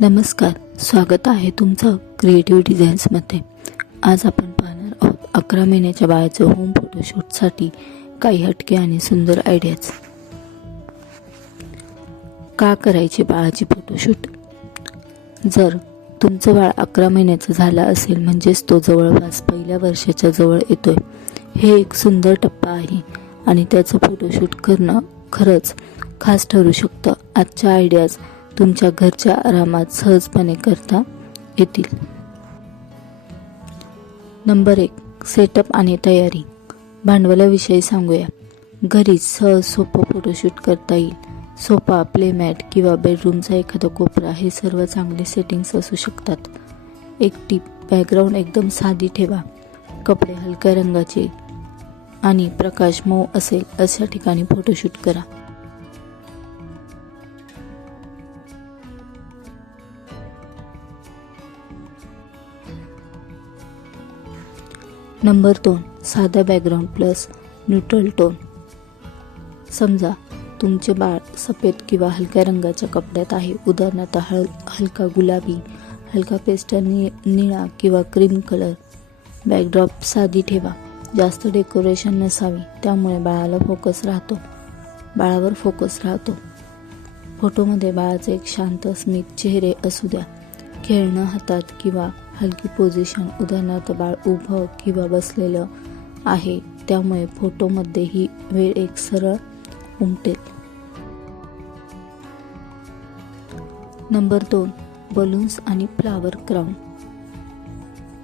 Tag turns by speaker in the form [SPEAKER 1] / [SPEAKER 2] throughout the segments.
[SPEAKER 1] नमस्कार स्वागत आहे तुमचं क्रिएटिव्ह डिझाईन्समध्ये आज आपण पाहणार आहोत अकरा महिन्याच्या बाळाचं होम फोटोशूटसाठी काही हटके आणि सुंदर आयडियाज का करायचे बाळाची फोटोशूट जर तुमचं बाळ अकरा महिन्याचं झालं असेल म्हणजेच तो जवळपास पहिल्या वर्षाच्या जवळ येतोय हे एक सुंदर टप्पा आहे आणि त्याचं फोटोशूट करणं खरंच खास ठरू शकतं. आजच्या आयडियाज तुमच्या घरच्या आरामात सहजपणे करता येतील. नंबर एक सेटअप आणि तयारी. भांडवलाविषयी सांगूया. घरीच सहज सोपं फोटोशूट करता येईल. सोफा प्लेमॅट किंवा बेडरूमचा एखादा कोपरा हे सर्व चांगले सेटिंग्स असू शकतात. एक टीप बॅकग्राऊंड एकदम साधी ठेवा. कपडे हलक्या रंगाचे आणि प्रकाश मऊ असेल अशा ठिकाणी फोटोशूट करा. नंबर दोन साधा बॅकग्राऊंड प्लस न्यूट्रल टोन समजा तुमचे बाळ सफेद किंवा हलक्या रंगाच्या कपड्यात आहे. उदाहरणार्थ हल हलका गुलाबी हलका पेस्ट नि निळा किंवा क्रीम कलर बॅकड्रॉप साधी ठेवा. जास्त डेकोरेशन नसावी. त्यामुळे बाळाला फोकस राहतो. बाळावर फोकस राहतो. फोटोमध्ये बाळाचे एक शांत स्मित चेहरे असू द्या. खेळणं हातात किंवा हलकी पोझिशन उदाहरणार्थ बाळ उभं किंवा बसलेलं आहे त्यामुळे फोटोमध्ये ही वेळ एक सरळ उमटेल. नंबर दोन बलून्स आणि फ्लावर क्राऊन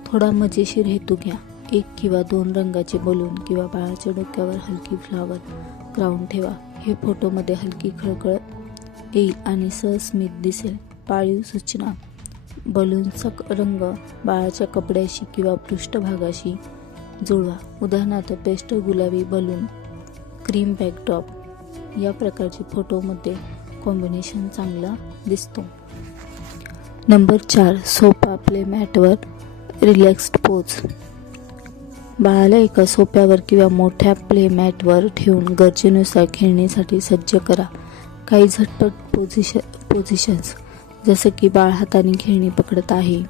[SPEAKER 1] थोडा मजेशीर हेतू घ्या. एक किंवा दोन रंगाचे बलून किंवा बाळाच्या डोक्यावर हलकी फ्लावर क्राऊन ठेवा. हे फोटोमध्ये हलकी खळखळ येईल आणि सहस्मित दिसेल. पाळीव सूचना. बलूनचा रंग बाळाच्या कपड्याशी किंवा पृष्ठभागाशी जुळवा. उदाहरणार्थ पेस्ट गुलाबी बलून क्रीम बॅकटॉप या प्रकारचे फोटोमध्ये कॉम्बिनेशन चांगला दिसतो. नंबर चार सोपा प्ले मॅटवर रिलॅक्स्ड पोज बाळाला एका सोप्यावर किंवा मोठ्या प्ले मॅटवर ठेवून गरजेनुसार खेळण्यासाठी सज्ज करा. काही झटपट पोझिशन पोझिशन्स जसं की बाळ हाताने खेळणी पकडत आहे.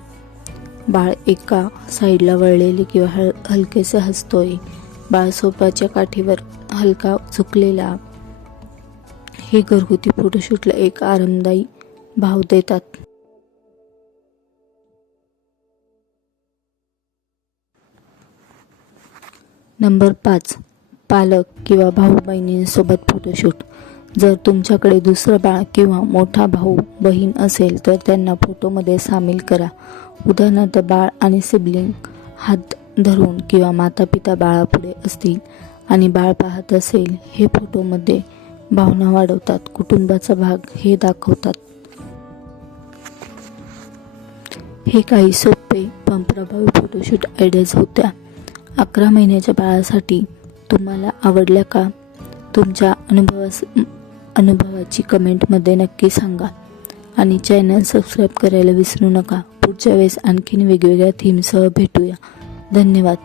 [SPEAKER 1] बाळ एका साईडला वळलेले किंवा हल हलकेसे हसतोय. बाळ सोपाच्या काठीवर हलका झुकलेला. हे घरगुती फोटोशूटला एक आरामदायी भाव देतात. नंबर पाच पालक किंवा भाऊ बहिणींसोबत फोटोशूट. जर तुमच्याकडे दुसरं बाळ किंवा मोठा भाऊ बहीण असेल तर त्यांना फोटोमध्ये सामील करा. उदाहरणार्थ बाळ आणि सिबलिंग हात धरून किंवा माता पिता बाळापुढे असतील आणि बाळ पाहत असेल हे फोटोमध्ये भावना वाढवतात कुटुंबाचा भाग हे दाखवतात. हे काही सोपे पण प्रभावी फोटोशूट आयडियाज होत्या. अकरा महिन्याच्या बाळासाठी तुम्हाला आवडल्या का? तुमच्या अनुभवास अनुभवाची कमेंटमध्ये नक्की सांगा. आणि चॅनल सबस्क्राईब करायला विसरू नका. पुढच्या वेळेस आणखीन वेगवेगळ्या थीमसह भेटूया. धन्यवाद.